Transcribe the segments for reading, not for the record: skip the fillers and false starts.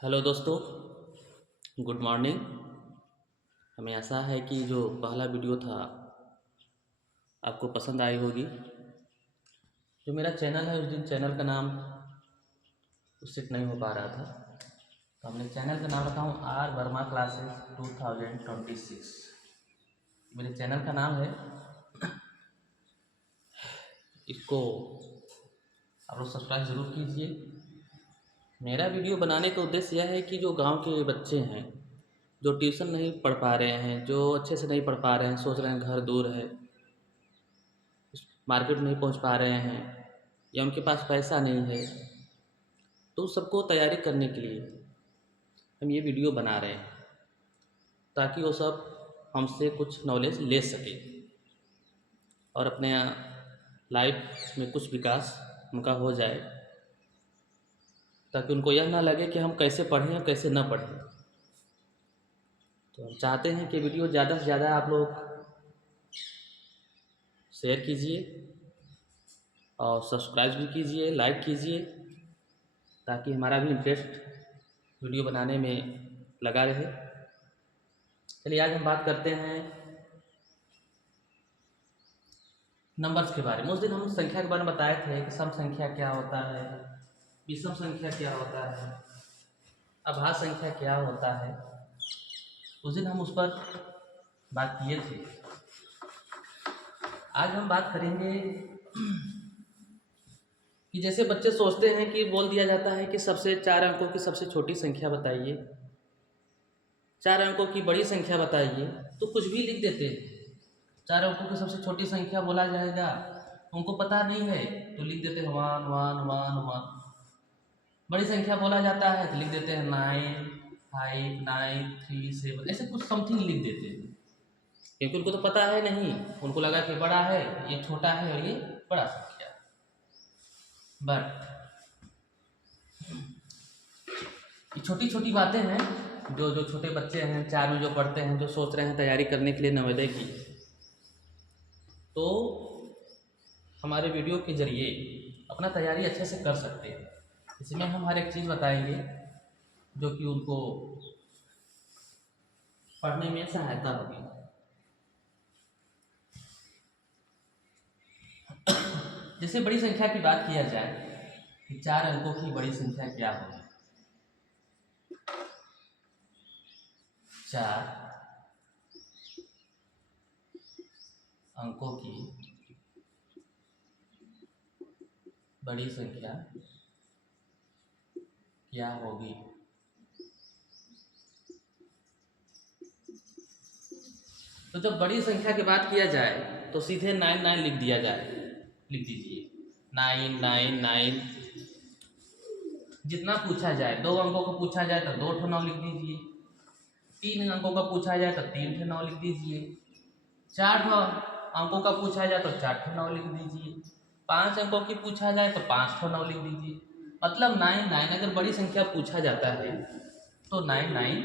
Hello दोस्तों, good morning. हमें आशा है कि जो पहला वीडियो था आपको पसंद आई होगी। जो मेरा चैनल है उस दिन चैनल का नाम उससे नहीं हो पा रहा था, तो हमने चैनल का नाम रखा हूँ आर वर्मा क्लासेस 2026। मेरे चैनल का नाम है। इसको आप लोग सब्सक्राइब ज़रूर कीजिए। मेरा वीडियो बनाने का उद्देश्य यह है कि जो गांव के बच्चे हैं, जो ट्यूशन नहीं पढ़ पा रहे हैं, जो अच्छे से नहीं पढ़ पा रहे हैं, सोच रहे हैं घर दूर है, मार्केट नहीं पहुंच पा रहे हैं या उनके पास पैसा नहीं है, तो सबको तैयारी करने के लिए हम ये वीडियो बना रहे हैं ताकि वो सब हमसे कुछ नॉलेज ले सके और अपने लाइफ में कुछ विकास उनका हो जाए, ताकि उनको यह ना लगे कि हम कैसे पढ़ें और कैसे ना पढ़ें। तो हम चाहते हैं कि वीडियो ज़्यादा से ज़्यादा आप लोग शेयर कीजिए और सब्सक्राइब भी कीजिए, लाइक कीजिए, ताकि हमारा भी इंटरेस्ट वीडियो बनाने में लगा रहे। चलिए आज हम बात करते हैं नंबर्स के बारे में। उस दिन हम संख्या के बारे में बताए थे कि सम संख्या क्या होता है, विषम संख्या क्या होता है, अभाज्य संख्या क्या होता है। उस दिन हम उस पर बात किए थे। आज हम बात करेंगे कि जैसे बच्चे सोचते हैं कि बोल दिया जाता है कि सबसे 4 अंकों की सबसे छोटी संख्या बताइए, 4 अंकों की बड़ी संख्या बताइए, तो कुछ भी लिख देते हैं। 4 अंकों की सबसे छोटी संख्या बोला जाएगा, उनको पता नहीं है तो लिख देते हैं 1 1 1 1। बड़ी संख्या बोला जाता है तो लिख देते हैं 9 5 9 3 7, ऐसे कुछ समथिंग लिख देते हैं, क्योंकि उनको तो पता है नहीं। उनको लगा कि बड़ा है, ये छोटा है और ये बड़ा संख्या है। बट ये छोटी छोटी बातें हैं जो जो छोटे बच्चे हैं, 4 में जो पढ़ते हैं, जो सोच रहे हैं तैयारी करने के लिए नवोदय की, तो हमारे वीडियो के जरिए अपना तैयारी अच्छे से कर सकते हैं। इसमें हम हर एक चीज़ बताएंगे जो कि उनको पढ़ने में सहायता होगी। जैसे बड़ी संख्या की बात किया जाए कि 4 अंकों की बड़ी संख्या क्या होगी। 4 अंकों की बड़ी संख्या क्या होगी। तो जब बड़ी संख्या की बात किया जाए तो सीधे 9 9 लिख दिया जाए, लिख दीजिए 9 9 9। जितना पूछा जाए, 2 अंकों को पूछा जाए तो 2 ठो 9 लिख दीजिए, 3 अंकों का पूछा जाए तो 3 ठो 9 लिख दीजिए, 4 ठो अंकों का पूछा जाए तो 4 ठो 9 लिख दीजिए, 5 अंकों की पूछा जाए तो 5 ठो 9 लिख दीजिए। मतलब 9 9 अगर बड़ी संख्या पूछा जाता है तो 9 9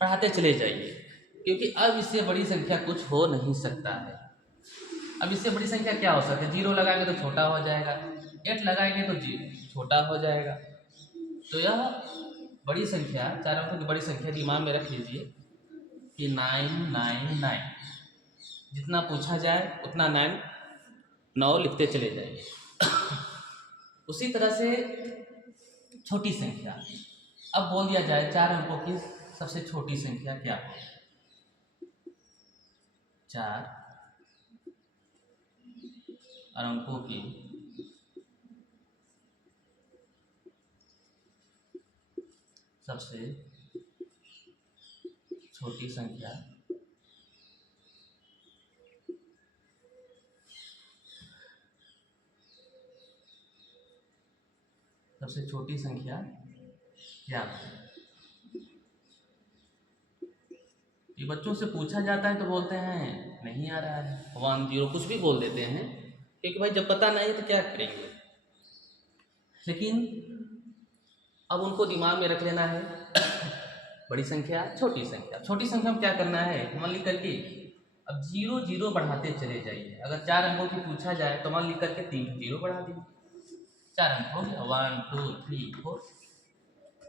पढ़ाते चले जाइए, क्योंकि अब इससे बड़ी संख्या कुछ हो नहीं सकता है। अब इससे बड़ी संख्या क्या हो सकता है? 0 लगाएंगे तो छोटा हो जाएगा, 8 लगाएंगे तो जी छोटा हो जाएगा। तो यह बड़ी संख्या, 4 अंकों की बड़ी संख्या दिमाग में रख लीजिए कि 999, जितना पूछा जाए उतना 9 लिखते चले जाइए। उसी तरह से छोटी संख्या, अब बोल दिया जाए 4 अंकों की सबसे छोटी संख्या क्या है। 4 अंकों की सबसे छोटी संख्या सबसे छोटी संख्या क्या है। ये बच्चों से पूछा जाता है तो बोलते हैं नहीं आ रहा है, 1 0 कुछ भी बोल देते हैं, क्योंकि भाई जब पता नहीं तो क्या करेंगे। लेकिन अब उनको दिमाग में रख लेना है बड़ी संख्या छोटी संख्या। छोटी संख्या में क्या करना है, मान लिख करके अब 0 0 बढ़ाते चले जाइए। अगर 4 अंकों की पूछा जाए तो मान लिख करके 3 0 बढ़ा दीजिए, 4 अंक हो गया, 1 2 3 4।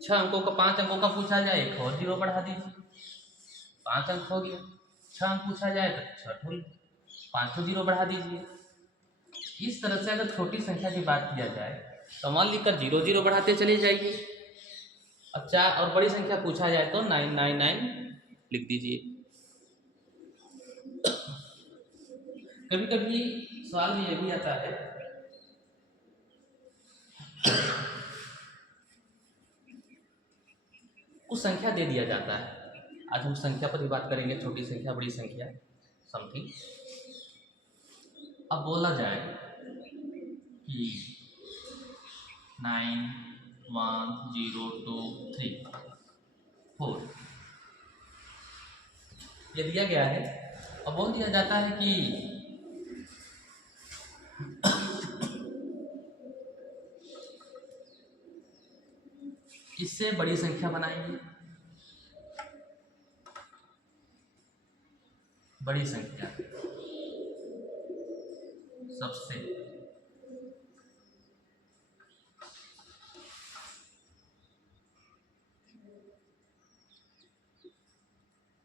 छः अंकों का 5 अंकों का पूछा जाए, एक और जीरो बढ़ा दीजिए, 5 अंक हो गया। 6 अंक पूछा जाए तो 5 जीरो बढ़ा दीजिए। इस तरह से अगर छोटी संख्या की बात किया जाए तो मान लिखकर 0 0 बढ़ाते चले जाइए। अब चार और बड़ी संख्या पूछा जाए तो 999 लिख दीजिए। कभी कभी सवाल में यह भी आता है कुछ संख्या दे दिया जाता है। आज हम संख्या पर ही बात करेंगे, छोटी संख्या बड़ी संख्या समथिंग। अब बोला जाए कि 9 1 0 2 3 4 ये दिया गया है। अब बोल दिया जाता है कि इससे बड़ी संख्या बनाएंगे। बड़ी संख्या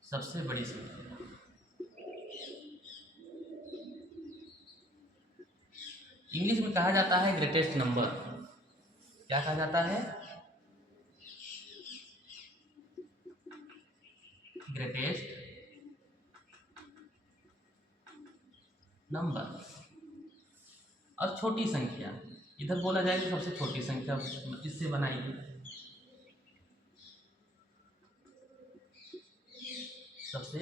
सबसे बड़ी संख्या। इंग्लिश में कहा जाता है ग्रेटेस्ट नंबर। क्या कहा जाता है? Greatest number. और छोटी संख्या इधर बोला जाए तो सबसे छोटी संख्या इससे बनाइए। सबसे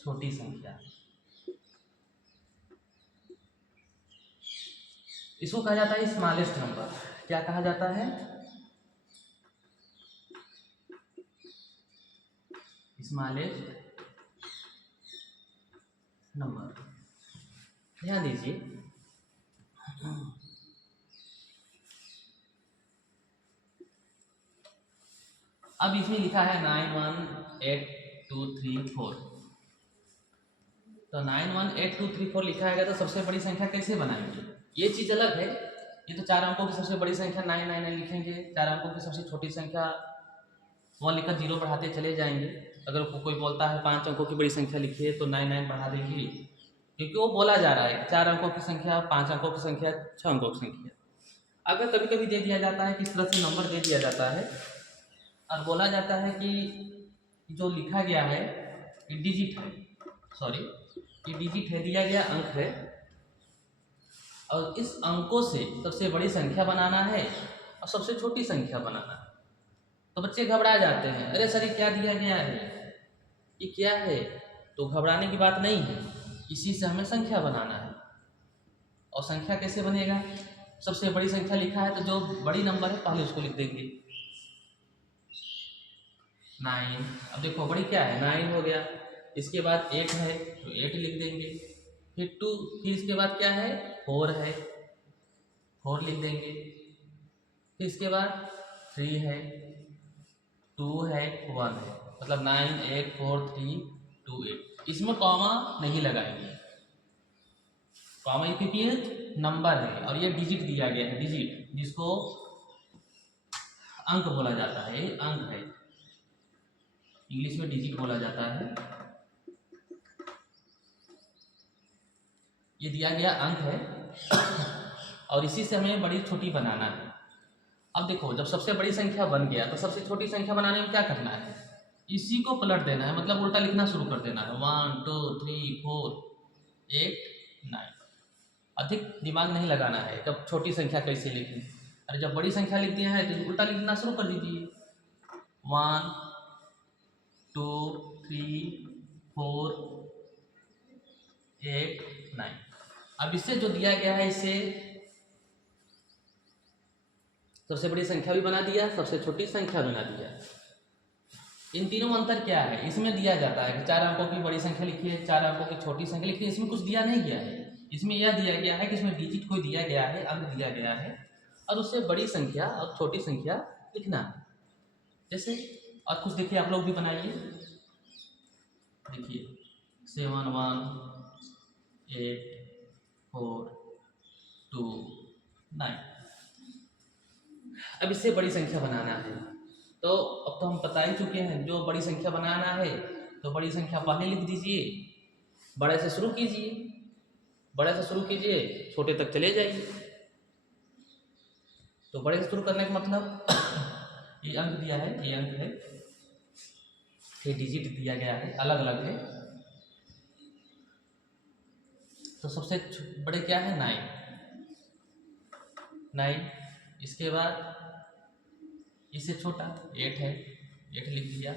छोटी संख्या इसको कहा जाता है स्मॉलेस्ट नंबर। क्या कहा जाता है? Smallest number. ध्यान दीजिए, अब इसमें लिखा है 918234। तो 918234 लिखा है तो सबसे बड़ी संख्या कैसे बनाएंगे? ये चीज़ अलग है। ये तो 4 अंकों की सबसे बड़ी संख्या 999 लिखेंगे, 4 अंकों की सबसे छोटी संख्या 1 लिखकर 0 बढ़ाते चले जाएंगे। अगर कोई बोलता है 5 अंकों की बड़ी संख्या लिखिए तो 99 बढ़ा देंगे, क्योंकि वो बोला जा रहा है 4 अंकों की संख्या, 5 अंकों की संख्या, 6 अंकों की संख्या। अगर कभी कभी दे दिया जाता है, किस तरह से नंबर दे दिया जाता है और बोला जाता है कि जो लिखा गया है ये डिजिट है, सॉरी ये डिजिट है, दिया गया अंक है और इस अंकों से सबसे बड़ी संख्या बनाना है और सबसे छोटी संख्या बनाना है। तो बच्चे घबरा जाते हैं, अरे सर ये क्या दिया गया है, ये क्या है? तो घबराने की बात नहीं है, इसी से हमें संख्या बनाना है। और संख्या कैसे बनेगा? सबसे बड़ी संख्या लिखा है तो जो बड़ी नंबर है पहले उसको लिख देंगे 9। अब देखो बड़ी क्या है, 9 हो गया। इसके बाद 8 है तो 8 लिख देंगे, फिर 2, फिर इसके बाद क्या है 4 है, 4 लिख देंगे। फिर इसके बाद 3 है, 2 है, 1 है, मतलब 9 8 4 3 2 8। इसमें कॉमा नहीं लगाएंगे, कॉमा क्योंकि ये नंबर है और ये डिजिट दिया गया है, डिजिट जिसको अंक बोला जाता है, ये अंक है, इंग्लिश में डिजिट बोला जाता है। ये दिया गया अंक है और इसी से हमें बड़ी छोटी बनाना है। अब देखो जब सबसे बड़ी संख्या बन गया तो सबसे छोटी संख्या बनाने में क्या करना है, इसी को पलट देना है, मतलब उल्टा लिखना शुरू कर देना है। 1 2 3 4 8 9। अधिक दिमाग नहीं लगाना है जब छोटी संख्या कैसे लिखें, अरे जब बड़ी संख्या लिख दिया है तो उल्टा लिखना शुरू कर दीजिए। 1 2 3 4 8 9। अब इससे जो दिया गया है इससे सबसे बड़ी संख्या भी बना दिया, सबसे छोटी संख्या बना दिया। इन तीनों में अंतर क्या है? इसमें दिया जाता है कि 4 अंकों की बड़ी संख्या लिखिए, 4 अंकों की छोटी संख्या लिखिए, इसमें कुछ दिया नहीं गया है। इसमें यह दिया गया है कि इसमें डिजिट कोई दिया गया है, अंक दिया गया है और उससे बड़ी संख्या और छोटी संख्या लिखना है। जैसे और कुछ देखिए, आप लोग भी बनाइए, देखिए 7 1 8 4 2 9। अब इससे बड़ी संख्या बनाना है, तो अब तो हम बता ही चुके हैं, जो बड़ी संख्या बनाना है तो बड़ी संख्या पहले लिख दीजिए, बड़े से शुरू कीजिए, बड़े से शुरू कीजिए, छोटे तक चले जाइए। तो बड़े से शुरू करने का मतलब ये अंक दिया है, ये अंक है, ये डिजिट दिया गया है, अलग अलग है। तो सबसे बड़े क्या है 9, इसके बाद इससे छोटा 8 है, 8 लिख दिया,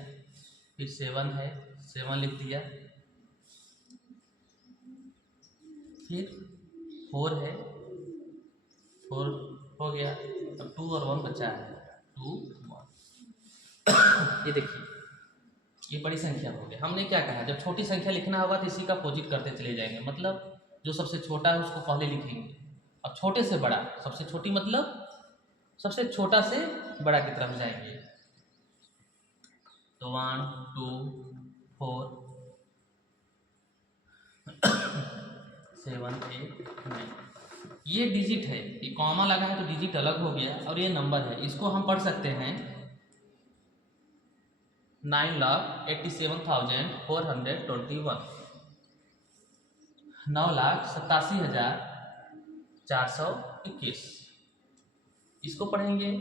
फिर 7 है, 7 लिख दिया, फिर 4 है, 4 हो गया, अब 2 और 1 बचा है, 2 1। ये देखिए ये बड़ी संख्या हो गई। हमने क्या कहा, जब छोटी संख्या लिखना होगा तो इसी का अपोजिट करते चले जाएंगे, मतलब जो सबसे छोटा है उसको पहले लिखेंगे। अब छोटे से बड़ा, सबसे छोटी मतलब सबसे छोटा से बड़ा की तरफ जाएंगे। तो 1 2 4 7 8 9, ये डिजिट है, ये कॉमा लगा है तो डिजिट अलग हो गया, और ये नंबर है, इसको हम पढ़ सकते हैं 9,87,421, 9,87,421। इसको पढ़ेंगे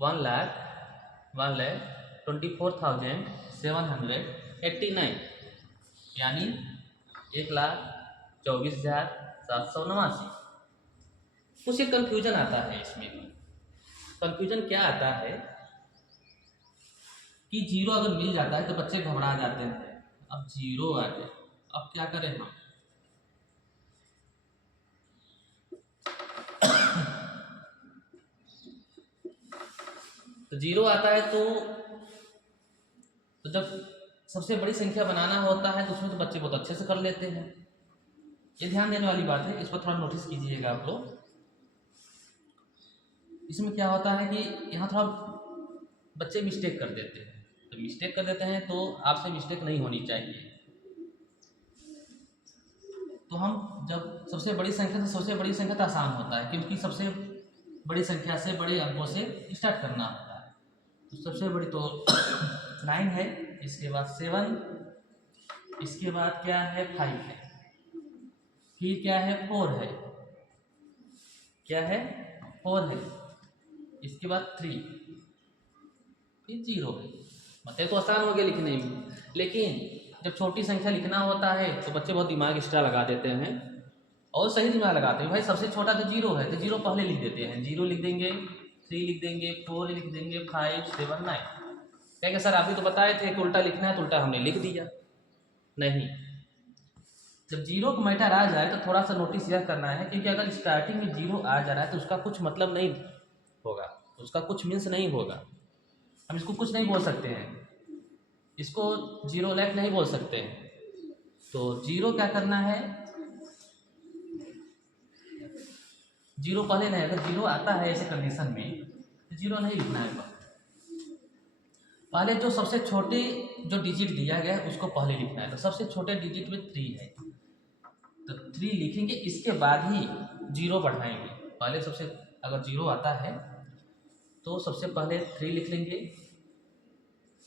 1,24,789, यानी 1,24,789। कुछ एक कन्फ्यूजन आता है इसमें भी। कन्फ्यूजन क्या आता है कि जीरो अगर मिल जाता है तो बच्चे घबरा जाते हैं, अब जीरो आ जाए, अब क्या करें हम। तो जीरो आता है तो जब सबसे बड़ी संख्या बनाना होता है तो उसमें तो बच्चे बहुत अच्छे से कर लेते हैं। ये ध्यान देने वाली बात है, इस पर थोड़ा नोटिस कीजिएगा आप लोग। इसमें क्या होता है कि यहाँ थोड़ा बच्चे मिस्टेक कर देते हैं, तो मिस्टेक कर देते हैं तो आपसे मिस्टेक नहीं होनी चाहिए। तो हम जब सबसे बड़ी संख्या तो सबसे बड़ी संख्या तो आसान होता है, क्योंकि सबसे बड़ी संख्या से बड़े अंकों से स्टार्ट करना होता है। तो सबसे बड़ी तो 9 है, इसके बाद 7, इसके बाद क्या है 5 है, फिर क्या है 4 है, क्या है 4 है, इसके बाद 3, फिर 0 है। मतलब तो आसान हो गया लिखने में, लेकिन जब छोटी संख्या लिखना होता है तो बच्चे बहुत दिमाग एक्स्ट्रा लगा देते हैं, और सही दिमाग लगाते हैं। भाई सबसे छोटा तो 0 है तो 0 पहले लिख देते हैं, 0 लिख देंगे, 3 लिख देंगे, 4 लिख देंगे, 5 7 9। क्या सर आप भी तो बताए थे कि उल्टा लिखना है, तो उल्टा हमने लिख दिया। नहीं, जब 0 का मैटर आ जाए तो थोड़ा सा नोटिस यह करना है, क्योंकि अगर स्टार्टिंग में 0 आ जा रहा है तो उसका कुछ मतलब नहीं होगा, उसका कुछ मीन्स नहीं होगा। हम इसको कुछ नहीं बोल सकते हैं, इसको 0 लैक नहीं बोल सकते हैं। तो 0 क्या करना है, 0 पहले नहीं, अगर 0 आता है ऐसे कंडीशन में तो 0 नहीं लिखना है। पहले जो सबसे छोटे जो डिजिट दिया गया है उसको पहले लिखना है। तो सबसे छोटे डिजिट में 3 है, तो 3 लिखेंगे, इसके बाद ही 0 बढ़ाएंगे। पहले सबसे अगर 0 आता है तो सबसे पहले 3 लिख लेंगे,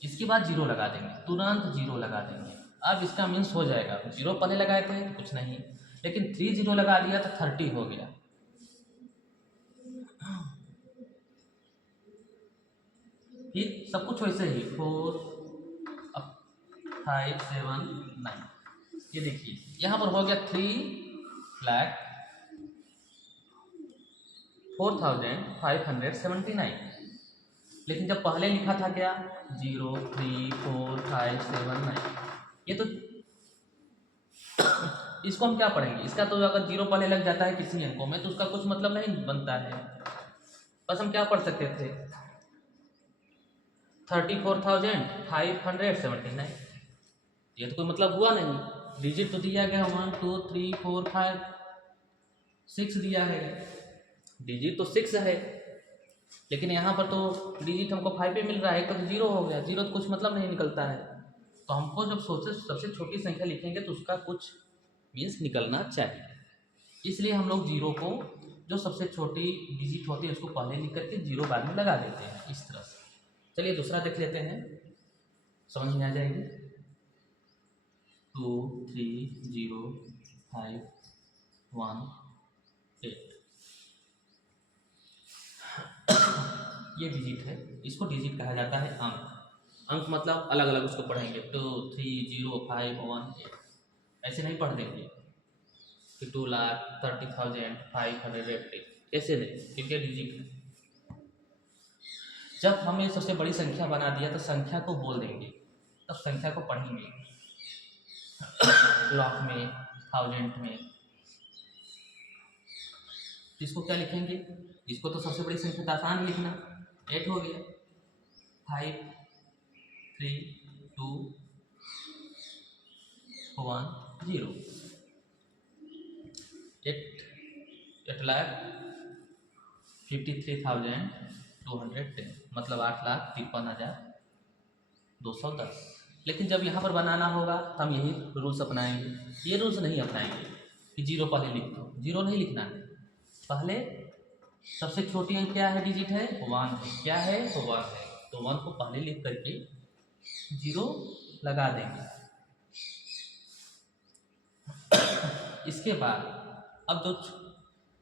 इसके बाद 0 लगा देंगे, तुरंत 0 लगा देंगे। अब इसका मीन्स हो जाएगा, 0 पहले लगाए थे कुछ नहीं, लेकिन 3 0 लगा दिया तो 30 हो गया। फिर सब कुछ वैसे ही 4 5 7 9। ये देखिए यहाँ पर हो गया 3,04,579। लेकिन जब पहले लिखा था क्या 0 3 4 5 7 9, ये तो इसको हम क्या पढ़ेंगे, इसका तो अगर 0 पहले लग जाता है किसी अंकों में तो उसका कुछ मतलब नहीं बनता है। बस हम क्या पढ़ सकते थे 34,579, ये तो कोई मतलब हुआ नहीं। डिजिट तो दिया गया 1 2 3 4 5 6 दिया है, डिजिट तो 6 है, लेकिन यहाँ पर तो डिजिट हमको 5 पे मिल रहा है, एक तो 0 हो गया, 0 तो कुछ मतलब नहीं निकलता है। तो हमको जब सोचे सबसे छोटी संख्या लिखेंगे तो उसका कुछ मीन्स निकलना चाहिए, इसलिए हम लोग 0 को जो सबसे छोटी डिजिट होती है उसको पहले लिख करके जीरो बाद में लगा देते हैं इस तरह से। चलिए दूसरा देख लेते हैं, समझ में आ जाएगी। 2 3 0 5 1 8 ये डिजिट है, इसको डिजिट कहा जाता है अंक। अंक मतलब अलग अलग उसको पढ़ेंगे, 2 3 0 5 1 8, ऐसे नहीं पढ़ देंगे कि 2,30,550, ऐसे नहीं, क्योंकि डिजिट है। जब हमें सबसे बड़ी संख्या बना दिया तो संख्या को बोल देंगे, तब संख्या को पढ़ेंगे लाख में, थाउजेंड में। इसको क्या लिखेंगे, इसको तो सबसे बड़ी संख्या तो आसान है लिखना, 8 हो गया, 5 3 2 1 0, 8,53,210, मतलब 8,53,210। लेकिन जब यहाँ पर बनाना होगा तो हम यही रूल्स अपनाएंगे, ये रूल्स नहीं अपनाएंगे कि जीरो पहले लिख दो, जीरो नहीं लिखना है। पहले सबसे छोटी अंक क्या है, डिजिट है 1 है, क्या है तो 1 है, तो 1 को पहले लिख करके जीरो लगा देंगे। इसके बाद अब जो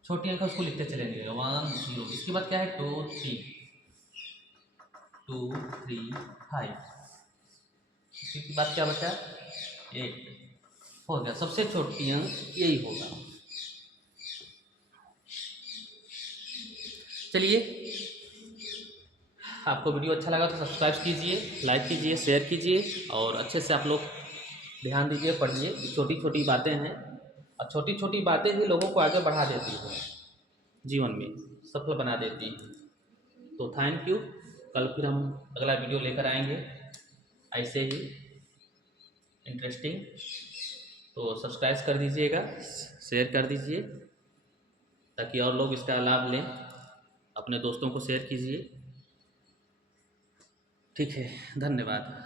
छोटी अंक है उसको लिखते चलेंगे 1 0, इसके बाद क्या है 2 3 5, इसके बाद क्या बचा 8, हो गया। सबसे छोटी अंक यही होगा। चलिए, आपको वीडियो अच्छा लगा तो सब्सक्राइब कीजिए, लाइक कीजिए, शेयर कीजिए, और अच्छे से आप लोग ध्यान दीजिए, पढ़िए। छोटी छोटी बातें हैं और छोटी छोटी बातें ही लोगों को आगे बढ़ा देती है, जीवन में सफल बना देती है। तो थैंक यू, कल फिर हम अगला वीडियो लेकर आएंगे ऐसे ही इंटरेस्टिंग। तो सब्सक्राइब कर दीजिएगा, शेयर कर दीजिए ताकि और लोग इसका लाभ लें, अपने दोस्तों को शेयर कीजिए। ठीक है, धन्यवाद।